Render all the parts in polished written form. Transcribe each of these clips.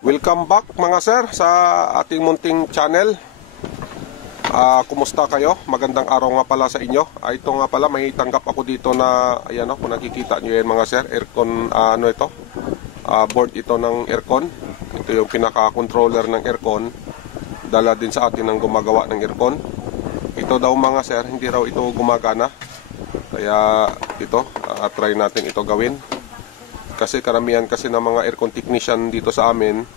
Welcome back mga sir sa ating munting channel. Kumusta kayo? Magandang araw nga pala sa inyo. Ito nga pala, may tanggap ako dito na ayan, kung nakikita nyo yan mga sir, aircon, board ito ng aircon. Ito yung pinaka-controller ng aircon. Dala din sa atin ng gumagawa ng aircon. Ito daw mga sir, hindi raw ito gumagana. Kaya ito, try natin ito gawin. Kasi karamihan kasi ng mga aircon technician dito sa amin,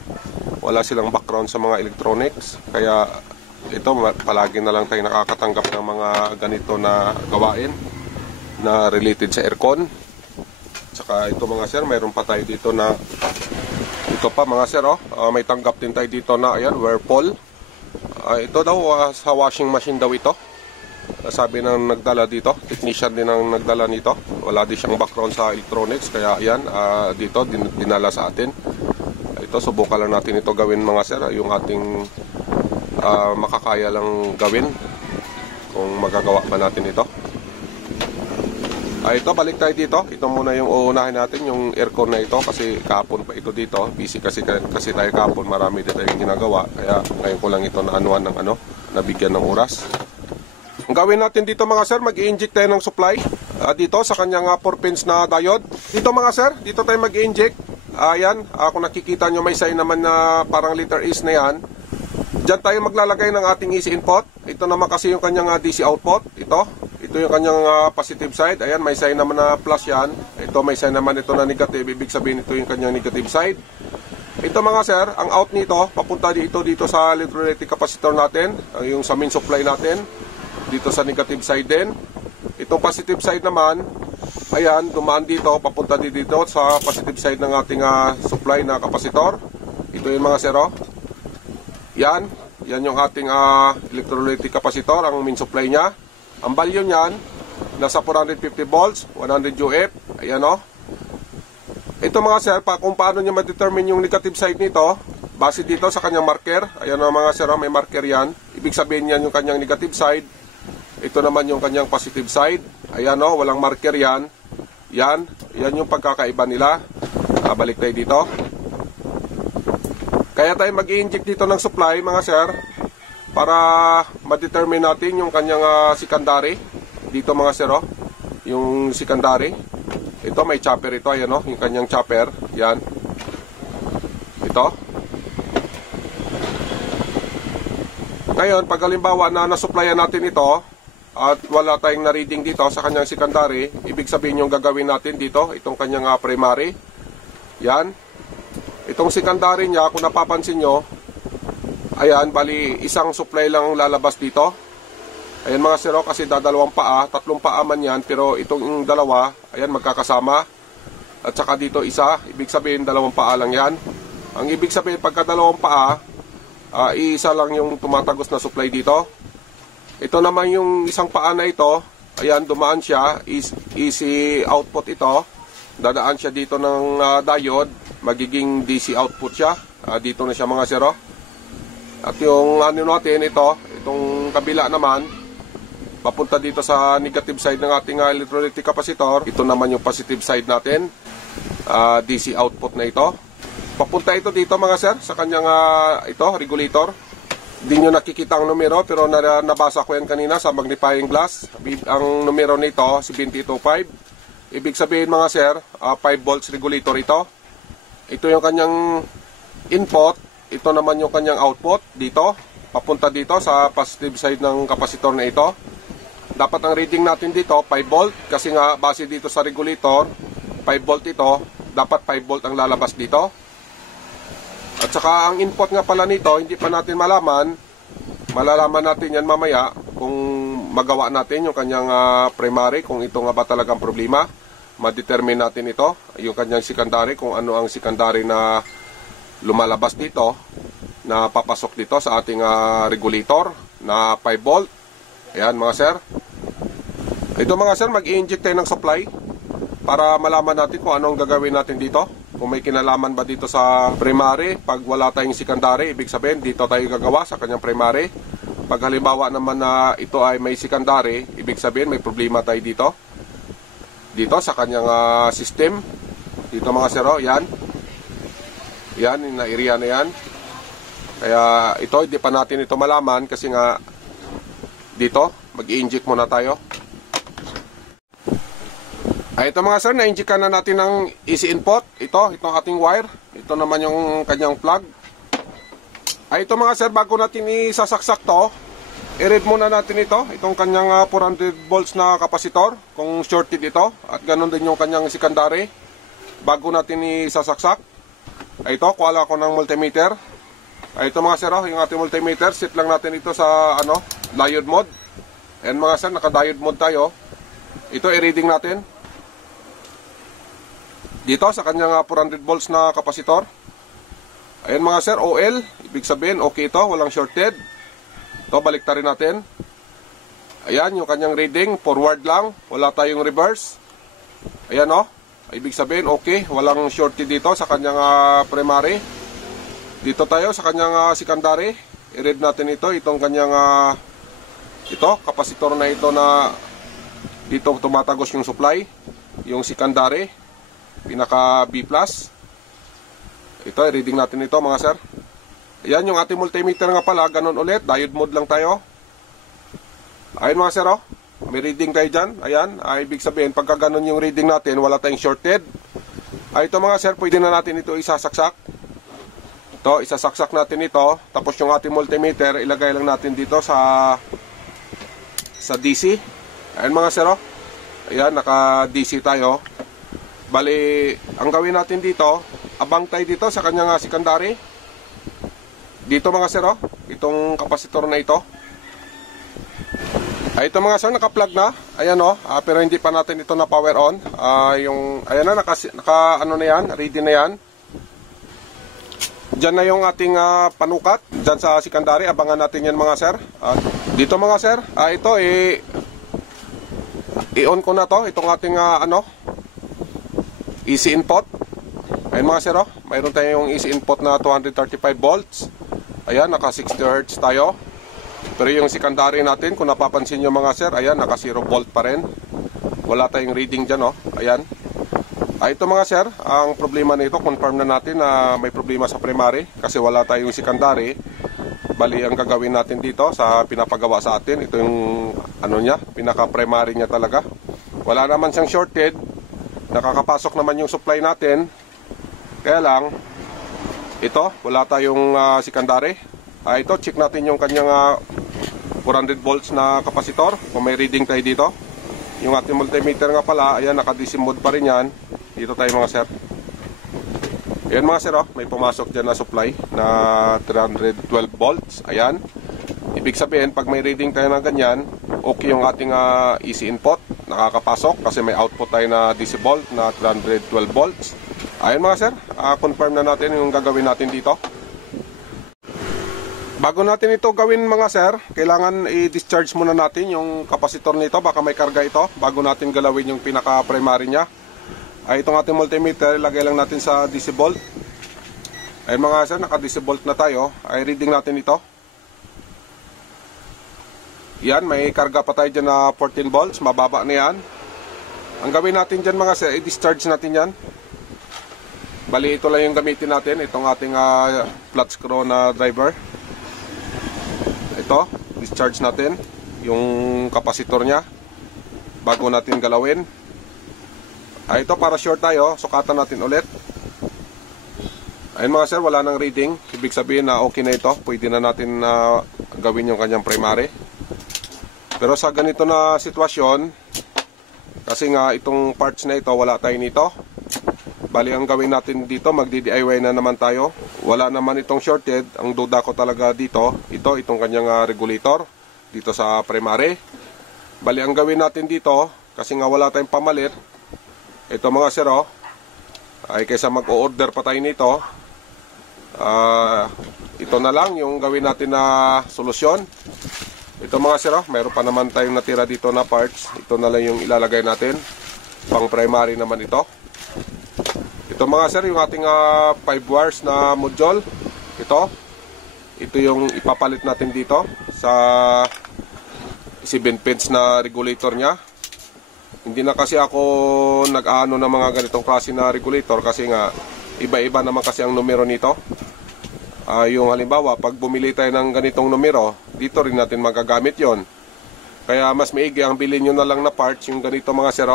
wala silang background sa mga electronics. Kaya ito, palagi na lang tayo nakakatanggap ng mga ganito na gawain na related sa aircon. Saka ito mga sir, mayroon pa tayo dito na ito pa mga sir, may tanggap din tayo dito na ayan, Whirlpool. Ito daw sa washing machine daw ito. Sabi ng nagdala dito, technician din ang nagdala nito. Wala din siyang background sa electronics, kaya ayan, dito dinala sa atin. Ito, subukan lang natin ito gawin mga sir, yung ating makakaya lang gawin kung magagawa pa natin ito. Ito, balik tayo dito. Ito muna yung uunahin natin, yung aircon na ito, kasi kahapon pa ito dito. Busy kasi tayo kahapon, marami din tayong ginagawa. Kaya ngayon ko lang ito naanuan ng nabigyan ng oras. Ang gawin natin dito mga sir, mag-i-inject tayo ng supply dito sa kanyang 4 pins na diode. Dito mga sir, dito tayo mag-i-inject. Ayan, kung nakikita nyo may sign naman na parang letter S na yan. Diyan tayo maglalagay ng ating AC input. Ito naman kasi yung kanyang DC output. Ito yung kanyang positive side. Ayan, may sign naman na plus yan. Ito may sign naman ito na negative. Ibig sabihin ito yung kanyang negative side. Ito mga sir, ang out nito, papunta dito sa electrolytic capacitor natin. Yung sa main supply natin. Dito sa negative side din. Itong positive side naman, ayan, dumaan dito, papunta dito sa positive side ng ating supply na capacitor. Ito yung mga sir, yan yung ating electrolytic capacitor, ang main supply niya. Ang value niyan, nasa 450 volts, 100 UF. Ayan Ito mga sir, kung paano niya ma-determine yung negative side nito, base dito sa kanyang marker. Ayan mga sir, may marker yan. Ibig sabihin yan yung kanyang negative side. Ito naman yung kanyang positive side. Ayan walang marker yan. Yan yung pagkakaiba nila. Balik tayo dito. Kaya tayo mag-i-inject dito ng supply mga sir, para ma-determine natin yung kanyang secondary. Dito mga sir, yung secondary. Ito may chopper ito, ayan yung kanyang chopper. Yan. Ito. Ngayon, pag halimbawa na nasupplyan natin ito, at wala tayong na-reading dito sa kanyang secondary, ibig sabihin yung gagawin natin dito, itong kanyang primary. Yan. Itong secondary niya, kung napapansin nyo, ayan, bali isang supply lang lalabas dito. Ayan mga sir, kasi dadalawang paa, 3 paa man yan, pero itong dalawa, ayan, magkakasama. At saka dito isa, ibig sabihin 2 paa lang yan. Ang ibig sabihin, pagka 2 paa, isa lang yung tumatagos na supply dito. Ito naman yung isang paa na ito, ayan, dumaan siya, easy output ito. Dadaan siya dito ng diode, magiging DC output siya. Dito na siya mga sir. At yung natin itong kabila naman, papunta dito sa negative side ng ating electrolytic capacitor. Ito naman yung positive side natin, DC output na ito. Papunta ito dito mga sir, sa kanyang regulator. Hindi nyo nakikita ang numero, pero nabasa ko yan kanina sa magnifying glass. Ang numero nito, 7225. Ibig sabihin mga sir, 5 volts regulator ito. Ito yung kanyang input. Ito naman yung kanyang output dito. Papunta dito sa positive side ng capacitor na ito. Dapat ang reading natin dito, 5 volt. Kasi nga, base dito sa regulator, 5 volt ito. Dapat 5 volt ang lalabas dito. At saka ang input nga pala nito, hindi pa natin malaman. Malalaman natin yan mamaya kung magawa natin yung kanyang primary, kung ito nga ba talagang problema. Ma-determine natin ito, yung kanyang secondary, kung ano ang secondary na lumalabas dito, na papasok dito sa ating regulator na 5 volt. Ayan mga sir. Ito mga sir, mag-i-inject tayo ng supply para malaman natin kung anong gagawin natin dito. Kung may kinalaman ba dito sa primary. Pag wala tayong secondary, ibig sabihin dito tayo gagawa sa kanyang primary. Pag halimbawa naman na ito ay may secondary, ibig sabihin may problema tayo dito sa kanyang system. Dito mga sir, yan. Yan, na area na yan. Kaya ito, hindi pa natin ito malaman kasi nga dito, mag-i-inject muna tayo. Ay, ito mga sir, na-inject na natin ng easy input. Itong ating wire. Ito naman yung kanyang plug. Ay, ito mga sir, bago natin isasaksak to, i-read muna natin itong kanyang 400 volts na kapasitor, kung shorted ito, at ganun din yung kanyang secondary. Bago natin isasaksak, ay ito, kuha ko ng multimeter. Ay, ito mga sir, yung ating multimeter, set lang natin ito sa diode mode. And mga sir, naka-diode mode tayo. Ito, i-reading natin dito sa kanyang 400 volts na kapasitor. Ayan mga sir, OL, ibig sabihin okay ito, walang shorted. Ito, balik rin natin. Ayan, yung kanyang reading, forward lang, wala tayong reverse. Ayan ibig sabihin okay, walang shorted dito sa kanyang primary. Dito tayo sa kanyang secondary, i-read natin itong kanyang kapasitor na ito na dito tumatagos yung supply, yung secondary, pinaka B+. Ito, i-reading natin ito mga sir. Ayan, yung ating multimeter nga pala, ganun ulit, diode mode lang tayo. Ayan mga sir, may reading tayo dyan. Ayan, ibig sabihin, pagka ganun yung reading natin, wala tayong shorted. Ito mga sir, pwede na natin ito isasaksak. Ito, isasaksak natin ito. Tapos yung ating multimeter, ilagay lang natin dito sa DC. Ayan mga sir, ayan, naka DC tayo. Bali, ang gawin natin dito, abang tayo dito sa kanyang secondary. Dito mga sir, itong kapasitor na ito. Ito mga sir, naka-plug na. Ayan pero hindi pa natin ito na power on. Ayan na, naka na yan, ready na yan. Diyan na yung ating panukat, diyan sa secondary. Abangan natin yan mga sir. Dito mga sir, ito i-on ko na to, itong ating easy input. Ayan mga sir, mayroon tayong easy input na 235 volts. Ayan, naka 60 Hz tayo. Pero yung secondary natin, kung napapansin nyo mga sir, ayan, naka 0 volt pa rin. Wala tayong reading dyan, ayan. Ito mga sir, ang problema nito, confirm na natin na may problema sa primary kasi wala tayong secondary. Bali, ang gagawin natin dito sa pinapagawa sa atin, ito yung pinaka-primary niya talaga. Wala naman siyang shorted, nakakapasok naman yung supply natin. Kaya lang, ito, wala tayong secondary. Ito, check natin yung kanyang 400 volts na kapasitor. Kung may reading tayo dito. Yung ating multimeter nga pala, ayan, naka-DC mode pa rin yan. Dito tayo mga sir. Ayan mga sir, may pumasok dyan na supply na 312 volts. Ayan. Ibig sabihin, pag may reading tayo na ganyan, okay yung ating easy input. Nakakapasok kasi may output tayo na DC volt na 312 volts. Ayan mga sir, confirm na natin yung gagawin natin dito. Bago natin ito gawin mga sir, kailangan i-discharge muna natin yung kapasitor nito. Baka may karga ito bago natin galawin yung pinaka-primary nya. Itong ating multimeter, ilagay lang natin sa DC volt. Ayan mga sir, naka-DC volt na tayo. Reading natin ito. Yan, may karga pa tayo dyan na 14 volts, mababa na yan. Ang gawin natin dyan mga sir, i-discharge natin yan. Bali, ito lang yung gamitin natin, itong ating flat screw na driver. Ito, discharge natin yung kapasitor nya bago natin galawin. Ito, para sure tayo, sukatan natin ulit. Ayun mga sir, wala nang reading. Ibig sabihin na okay na ito, pwede na natin gawin yung kanyang primary. Pero sa ganito na sitwasyon, kasi nga itong parts na ito, wala tayo nito. Bali, ang gawin natin dito, magdi-DIY na naman tayo. Wala naman itong shorted. Ang duda ko talaga dito, itong kanyang regulator dito sa primary. Bali, ang gawin natin dito, kasi nga wala tayong pamalit, ito mga sir, ay kaysa mag-o-order pa tayo nito, ito na lang yung gawin natin na solusyon. Ito mga sir, mayroon pa naman tayong natira dito na parts. Ito na lang yung ilalagay natin. Pang primary naman ito. Ito mga sir, yung ating 5 wires na module. Ito yung ipapalit natin dito sa 7 pins na regulator nya. Hindi na kasi ako nag-aano ng mga ganitong klase na regulator kasi nga Iba-iba naman kasi ang numero nito. Yung halimbawa, pag bumili tayo ng ganitong numero, dito rin natin magagamit yon. Kaya mas maigi ang bilhin nyo na lang na parts, yung ganito mga sir.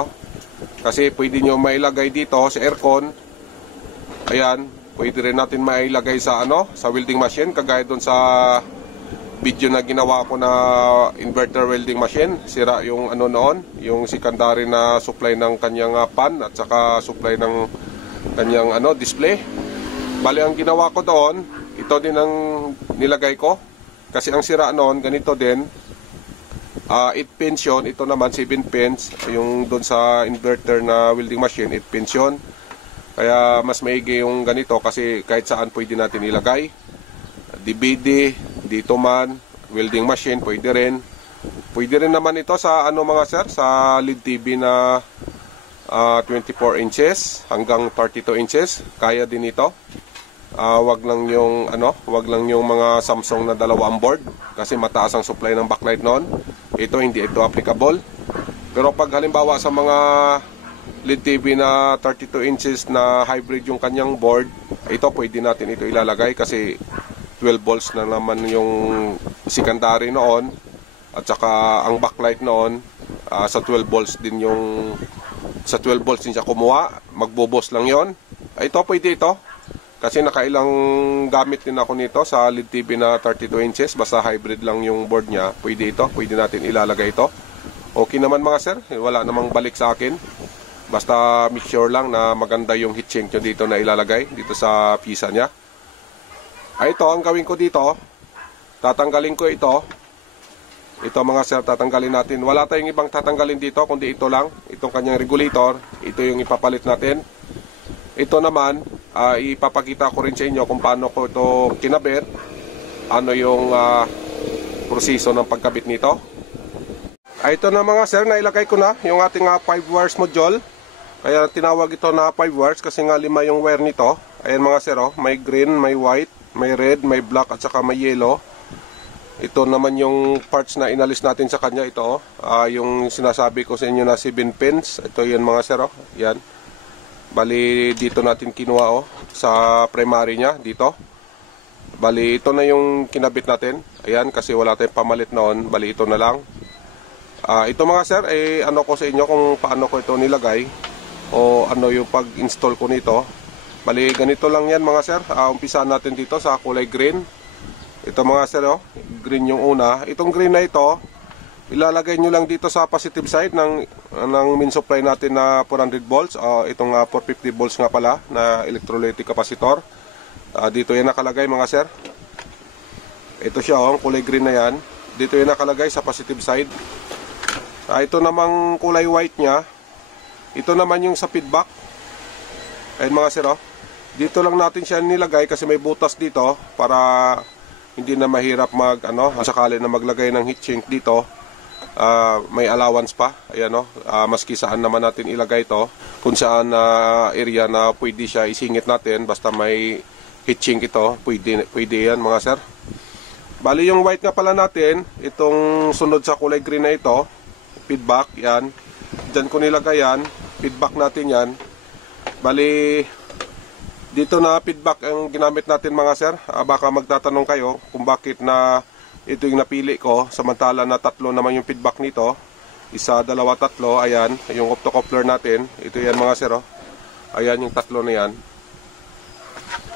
Kasi pwede nyo mailagay dito sa aircon. Ayan, pwede rin natin mailagay sa sa welding machine, kagaya doon sa video na ginawa ko na inverter welding machine. Sira yung noon, yung secondary na supply ng kanyang pan at saka supply ng kanyang display. Bali ang ginawa ko doon, ito din ang nilagay ko. Kasi ang sira noon, ganito din. 8 pins yun, ito naman 7 pins. Yung doon sa inverter na welding machine, 8 pins yun. Kaya mas maigi yung ganito kasi kahit saan pwede natin ilagay. DVD, dito man, welding machine, pwede rin. Pwede rin naman ito sa mga sir, sa LED TV na 24 inches hanggang 32 inches. Kaya din ito. Wag lang yung mga Samsung na dalawang board kasi mataas ang supply ng backlight noon. Ito hindi ito applicable. Pero pag halimbawa sa mga LED TV na 32 inches na hybrid yung kanyang board, ito pwede natin ito ilalagay kasi 12 volts na naman yung secondary noon at saka ang backlight noon sa 12 volts din yung sa 12 volts din siya kumuha, magbubos lang yon. Ito pwede ito kasi nakailang gamit din ako nito sa LED TV na 32 inches, basta hybrid lang yung board niya. Pwede ito, pwede natin ilalagay ito. Okay naman mga sir, wala namang balik sa akin. Basta make sure lang na maganda yung heat sink nyo dito na ilalagay dito sa pisa niya. Ito ang gawin ko dito, tatanggalin ko ito. Ito mga sir, tatanggalin natin. Wala tayong ibang tatanggalin dito kundi ito lang, itong kanyang regulator. Ito yung ipapalit natin. Ito naman, ipapakita ko rin sa inyo kung paano ko ito kinabit, ano yung proseso ng pagkabit nito. Ito na mga sir, nailagay ko na yung ating 5 wires module. Kaya tinawag ito na 5 wires kasi nga 5 yung wire nito. Ayan mga sir, may green, may white, may red, may black at saka may yellow. Ito naman yung parts na inalis natin sa kanya. Ito yung sinasabi ko sa inyo na 7 pins. Ito yan mga sir, yan. Bali dito natin kinuha sa primary niya dito. Bali ito na yung kinabit natin. Ayan, kasi wala tayong pamalit noon. Bali ito na lang. Ito mga sir, ano ko sa inyo kung paano ko ito nilagay o ano yung pag-install ko nito. Bali ganito lang yan mga sir. Umpisa natin dito sa kulay green. Ito mga sir, green yung una. Itong green na ito, ilalagay nyo lang dito sa positive side ng main supply natin na 400 volts. Itong 450 volts nga pala na electrolytic capacitor. Dito yan nakalagay mga sir. Ito siya, kulay green na yan. Dito yan nakalagay sa positive side. Ito namang kulay white nya, ito naman yung sa feedback. Ayun mga sir, dito lang natin siya nilagay kasi may butas dito para hindi na mahirap sakali na maglagay ng heat sink dito. May allowance pa. Ayan maski saan naman natin ilagay ito, kung saan area na pwede siya isingit natin, basta may heat sink ito, pwede yan mga sir. Bali yung white nga pala natin, itong sunod sa kulay green na ito, feedback, yan. Diyan ko nilagay yan, feedback natin yan. Bali dito na feedback ang ginamit natin mga sir. Baka magtatanong kayo kung bakit na ito yung napili ko, samantala na tatlo naman yung feedback nito. Isa, dalawa, tatlo. Ayan, yung optocoupler natin. Ito yan mga sir. Ayan yung tatlo na yan.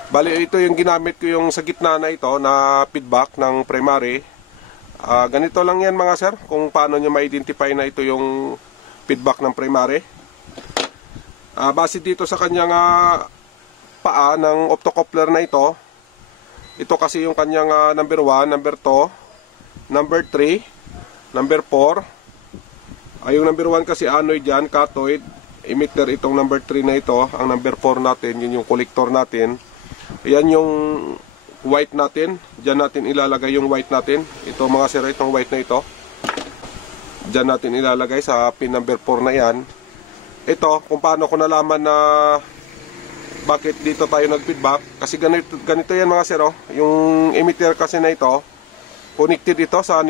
Bali ito yung ginamit ko yung sa gitna na ito na feedback ng primary. Ganito lang yan mga sir, kung paano nyo ma-identify na ito yung feedback ng primary. Base dito sa kanyang paa ng optocoupler na ito. Ito kasi yung kanyang number 1, number 2, number 3, number 4. Yung number 1 kasi anoid yan, cathode, emitter itong number 3 na ito. Ang number 4 natin, yun yung collector natin. Yan yung white natin. Diyan natin ilalagay yung white natin. Ito mga sir, itong white na ito. Diyan natin ilalagay sa pin number 4 na yan. Ito, kung paano ko nalaman na bakit dito tayo nag-feedback. Kasi ganito yan mga sir. Yung emitter kasi na ito, connected ito sa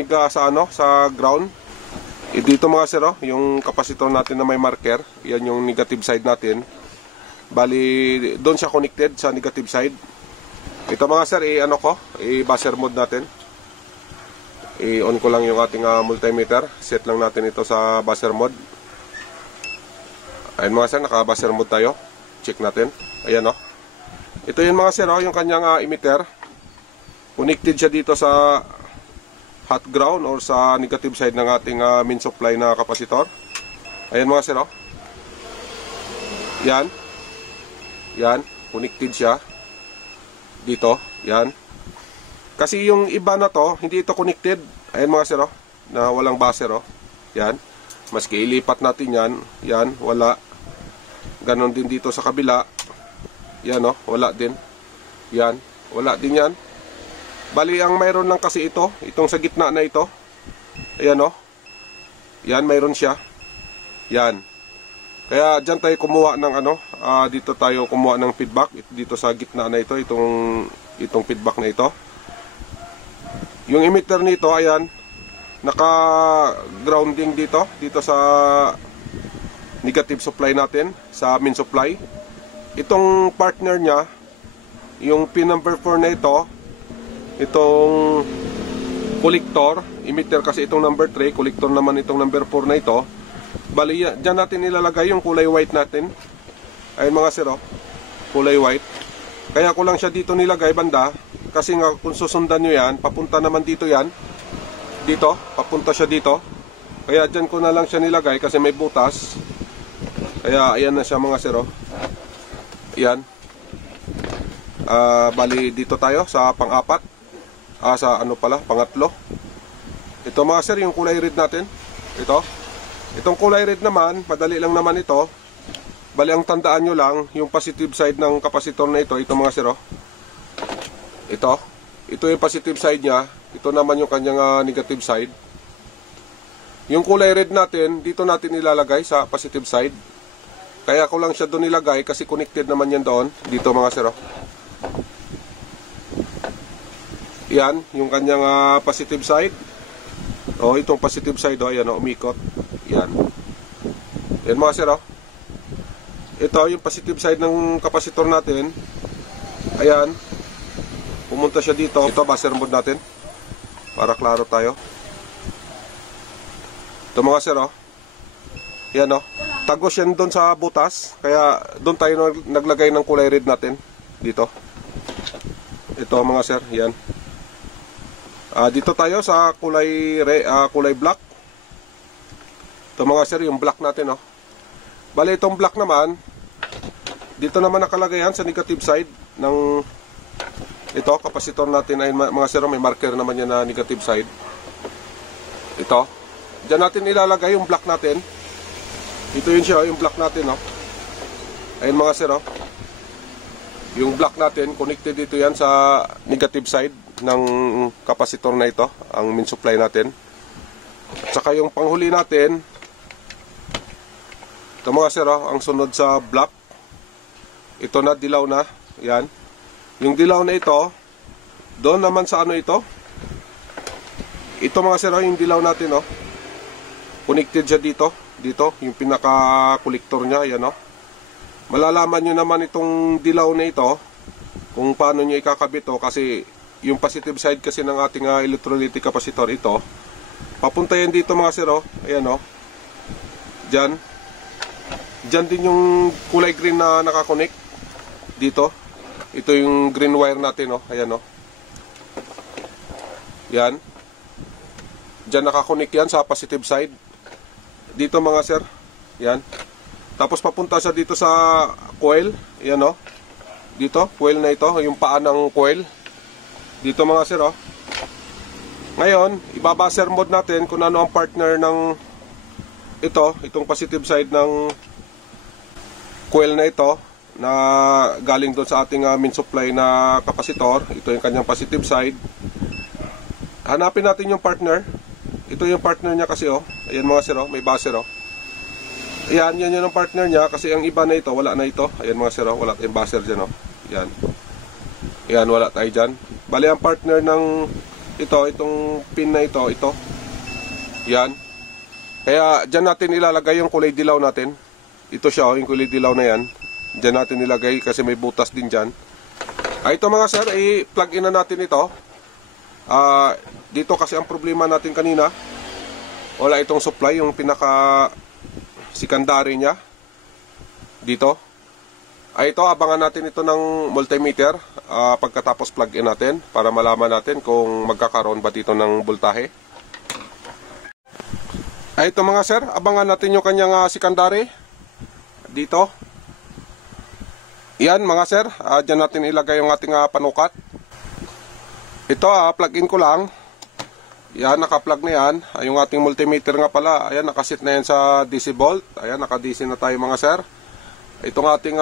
ground. Dito mga sir, yung capacitor natin na may marker. Yan yung negative side natin. Bali, doon siya connected sa negative side. Ito mga sir, buzzer mode natin. I-on ko lang yung ating multimeter. Set lang natin ito sa buzzer mode. Ayun mga sir, naka-buzzer mode tayo. Check natin. Ayan o. Ito yun mga sir, yung kanyang emitter. Connected siya dito sa hot ground or sa negative side ng ating main supply na kapasitor. Ayan mga sir, Yan. Yan, connected siya dito, yan. Kasi yung iba na to, hindi ito connected. Ayan mga sir, na walang buzzer, yan. Maski ilipat natin yan, yan, wala. Ganon din dito sa kabila. Yan, wala din. Yan, wala din yan. Bali, ang mayroon lang kasi itong sa gitna na ito. Ayan, yan, mayroon siya. Yan. Kaya dyan tayo kumuha ng dito tayo kumuha ng feedback dito sa gitna na ito, itong feedback na ito. Yung emitter nito, ayan, naka-grounding dito sa negative supply natin, sa main supply. Itong partner niya, yung pin number 4 na ito, itong collector, emitter kasi itong number 3, collector naman itong number 4 na ito. Bali, dyan natin ilalagay yung kulay white natin. Ayun mga sir, kulay white. Kaya ko lang siya dito nilagay banda. Kasi nga kung susundan nyo yan, papunta naman dito yan. Dito, papunta siya dito. Kaya dyan ko na lang siya nilagay kasi may butas. Kaya ayan na siya mga sir. Ayan. Bali, dito tayo sa pang-apat. Pangatlo. Ito mga sir, yung kulay red natin. Itong kulay red naman, madali lang naman ito. Bali, ang tandaan nyo lang, yung positive side ng kapasitor na ito mga sir, Ito yung positive side niya. Ito naman yung kanyang negative side. Yung kulay red natin, dito natin ilalagay sa positive side. Kaya ko lang siya doon nilagay kasi connected naman yan doon. Dito mga sir, Yan, yung kanyang positive side. Itong positive side, ayan, umikot. Yan. Yan mga sir, Ito yung positive side ng kapasitor natin. Ayan. Pumunta siya dito. Ito, buzzer mode natin. Para klaro tayo. Ito mga sir, Yan, tagos yan doon sa butas. Kaya doon tayo naglagay ng kulay red natin. Dito. Ito mga sir, yan. Dito tayo sa kulay black. Ito mga sir, yung black natin, Bali, itong black naman, dito naman nakalagay yan sa negative side ng ito, kapasitor natin ay mga sir, may marker naman yan na negative side. Ito. Diyan natin ilalagay yung black natin. Ito yun siya, yung black natin, Ayun mga sir, Yung black natin, connected dito yan sa negative side ng kapasitor na ito, ang main supply natin. At saka yung panghuli natin, ito mga sir, ang sunod sa black. Ito na, dilaw na. Yan. Yung dilaw na ito, doon naman sa ito. Ito mga sir, yung dilaw natin, connected siya dito. Dito, yung pinaka-collector niya. Yan, Malalaman nyo naman itong dilaw na ito kung paano nyo ikakabit kasi yung positive side kasi ng ating electrolytic capacitor ito. Papunta yan dito mga sir, Ayan, Diyan. Diyan din yung kulay green na nakakonect dito. Ito yung green wire natin, Ayan, Yan. Diyan nakakonect yan sa positive side. Dito mga sir. Yan. Tapos papunta siya dito sa coil. Ayan, Dito, coil na ito. Yung paa ng coil. Dito mga sir, Ngayon, ibabuzzer mode natin kung ano ang partner ng itong positive side ng coil na ito na galing doon sa ating main supply na kapasitor. Ito yung kanyang positive side. Hanapin natin yung partner. Ito yung partner niya kasi, Ayan mga sir, may buzzer, Ayan, yan yung partner niya kasi ang iba na ito, wala na ito. Ayan mga sir, wala tayong buzzer dyan, Ayan. Ayan, wala tayo dyan. Bali, ang partner ng itong pin na ito. Yan. Kaya dyan natin ilalagay yung kulay dilaw natin. Ito siya, yung kulay dilaw na yan. Diyan natin nilagay kasi may butas din dyan. Ito mga sir, i-plug in na natin ito. Dito kasi ang problema natin kanina, wala itong supply, yung pinaka secondary niya dito. Ito, abangan natin ito ng multimeter pagkatapos plug in natin para malaman natin kung magkakaroon ba dito ng voltahe. Ito mga sir, abangan natin yung kanyang secondary dito. Yan mga sir, dyan natin ilagay yung ating panukat. Ito, plug in ko lang. Yan, naka-plug na yan. Yung ating multimeter nga pala, ayan, nakasit na yan sa DC volt. Ayan, naka-DC na tayo mga sir. Itong ating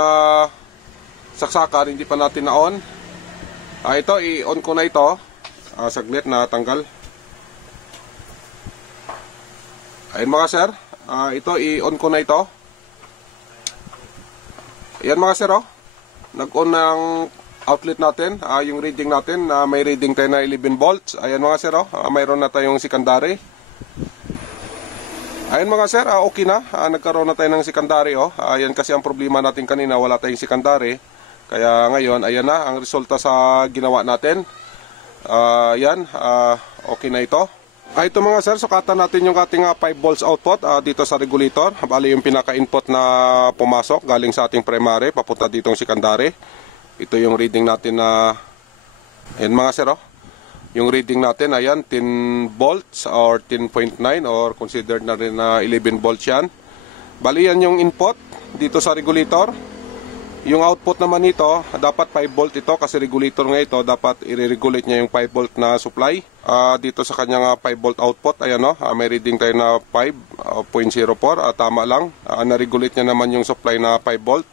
saksakan, hindi pa natin na-on. Ito, i-on ko na ito. Saglit na tanggal. Ayan mga sir, ito, i-on ko na ito. Ayan mga sir, oh. Nag-on ng outlet natin, yung reading natin, may reading tayo na 11 volts. Ayan mga sir, oh. Mayroon na tayong secondary. Ayan mga sir, okay na. Nagkaroon na tayo ng secondary. Ayan kasi ang problema natin kanina, wala tayong secondary. Kaya ngayon, ayan na ang resulta sa ginawa natin. Ayan, okay na ito. Ito mga sir, sukatan natin yung ating 5 volts output dito sa regulator. Bali yung pinaka-input na pumasok galing sa ating primary, papunta ditong secondary. Ito yung reading natin na, ayan mga sir, yung reading natin, ayan, 10 volts or 10.9 or considered na rin na 11 volts yan. Bali yan yung input dito sa regulator. Yung output naman nito, dapat 5 volt ito kasi regulator nga ito, dapat i-regulate niya yung 5 volt na supply. Dito sa kanyang 5 volt output, ayan may reading tayo na 5.04, tama lang. Na-regulate niya naman yung supply na 5 volt.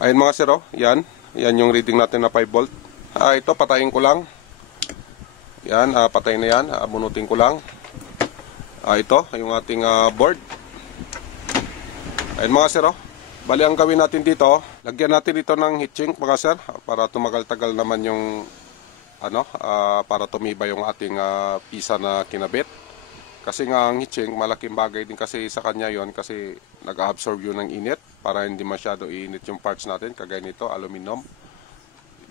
Ayan mga sir, yan yung reading natin na 5 volt. Ito, patayin ko lang. Yan, patay na yan. Bunutin ko lang. Ito, yung ating board. Ayun mga sir, bali ang gawin natin dito, lagyan natin dito ng heat sink mga sir, para tumagal-tagal naman yung para tumibay yung ating pisa na kinabit. Kasi nga ang heat sink, malaking bagay din kasi sa kanya yon kasi nag-absorb yun ng init para hindi masyado iinit yung parts natin, kagaya nito, aluminum.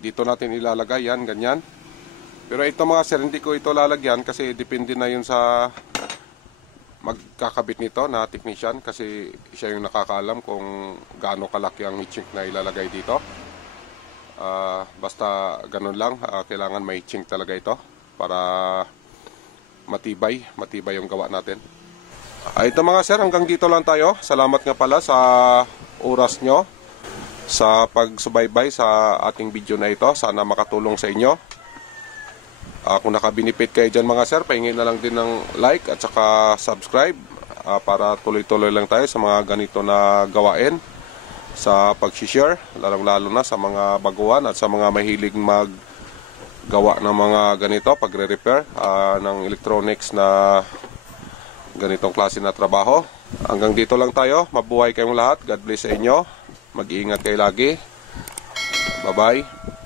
Dito natin ilalagay yan, ganyan. Pero ito mga sir, hindi ko ito lalagyan kasi depende na yun sa magkakabit nito na technician kasi siya yung nakakaalam kung gaano kalaki ang heat sink na ilalagay dito. Basta ganun lang, kailangan may heat sink talaga ito para matibay yung gawa natin. Ito mga sir, hanggang dito lang tayo. Salamat nga pala sa oras nyo sa pagsubaybay sa ating video na ito. Sana makatulong sa inyo. Kung nakabinipit kayo dyan mga sir, pahingin na lang din ng like at saka subscribe para tuloy-tuloy lang tayo sa mga ganito na gawain sa pag-share, lalong-lalo na sa mga baguhan at sa mga mahilig maggawa ng mga ganito, pagre-repair ng electronics na ganitong klase na trabaho. Hanggang dito lang tayo. Mabuhay kayong lahat. God bless sa inyo. Mag-iingat kayo lagi. Bye-bye.